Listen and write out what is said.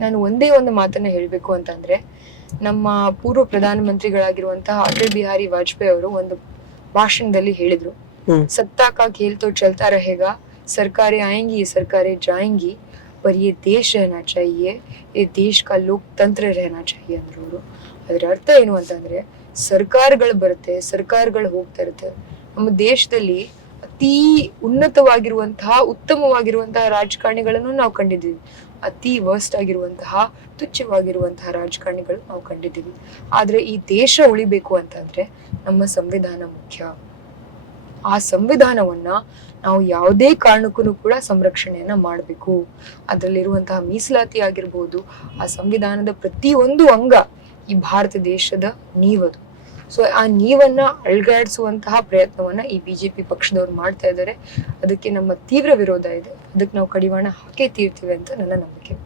ನಾನು ಒಂದೇ ಒಂದು ಮಾತನ್ನ ಹೇಳ್ಬೇಕು ಅಂತಂದ್ರೆ, ನಮ್ಮ ಪೂರ್ವ ಪ್ರಧಾನಮಂತ್ರಿಗಳಾಗಿರುವಂತಹ ಅಟಲ್ ಬಿಹಾರಿ ವಾಜಪೇಯಿ ಅವರು ಒಂದು ಭಾಷಣದಲ್ಲಿ ಹೇಳಿದ್ರು, सत्ता का खेल तो चलता रहेगा, सरकारें आएंगी सरकारें जाएंगी, पर ये देश रहना चाहिए, ये देश का लोकतंत्र रहना चाहिए ಅಂದ್ರು ಅವರು. ಅದರ ಅರ್ಥ ಏನು ಅಂತಂದ್ರೆ, ಸರ್ಕಾರಗಳು ಬರುತ್ತೆ, ಸರ್ಕಾರಗಳು ಹೋಗ್ತಾ ಇರುತ್ತೆ. ನಮ್ಮ ದೇಶದಲ್ಲಿ ಅತಿ ಉನ್ನತವಾಗಿರುವಂತಹ ಉತ್ತಮವಾಗಿರುವಂತಹ ರಾಜಕಾರಣಿಗಳನ್ನು ನಾವು ಕಂಡಿದ್ದೀವಿ, ಅತಿ ವರ್ಸ್ಟ್ ಆಗಿರುವಂತಹ ತುಚ್ಛವಾಗಿರುವಂತಹ ರಾಜಕಾರಣಿಗಳು ನಾವು ಕಂಡಿದ್ದೀವಿ. ಆದ್ರೆ ಈ ದೇಶ ಉಳಿಬೇಕು ಅಂತಂದ್ರೆ ನಮ್ಮ ಸಂವಿಧಾನ ಮುಖ್ಯ. ಆ ಸಂವಿಧಾನವನ್ನ ನಾವು ಯಾವುದೇ ಕಾರಣಕ್ಕೂ ಕೂಡ ಸಂರಕ್ಷಣೆಯನ್ನ ಮಾಡಬೇಕು. ಅದರಲ್ಲಿರುವಂತಹ ಮೀಸಲಾತಿ ಆಗಿರ್ಬೋದು, ಆ ಸಂವಿಧಾನದ ಪ್ರತಿಯೊಂದು ಅಂಗ ಈ ಭಾರತ ದೇಶದ ನೀವದು. ಸೊ ಆ ನೀವನ್ನ ಅಳ್ಗಾಡಿಸುವಂತಹ ಪ್ರಯತ್ನವನ್ನ ಈ ಬಿಜೆಪಿ ಪಕ್ಷದವ್ರು ಮಾಡ್ತಾ ಇದ್ದಾರೆ. ಅದಕ್ಕೆ ನಮ್ಮ ತೀವ್ರ ವಿರೋಧ ಇದೆ. ಅದಕ್ಕೆ ನಾವು ಕಡಿವಾಣ ಹಾಕೇ ತೀರ್ತೀವಿ ಅಂತ ನನ್ನ ನಂಬಿಕೆ.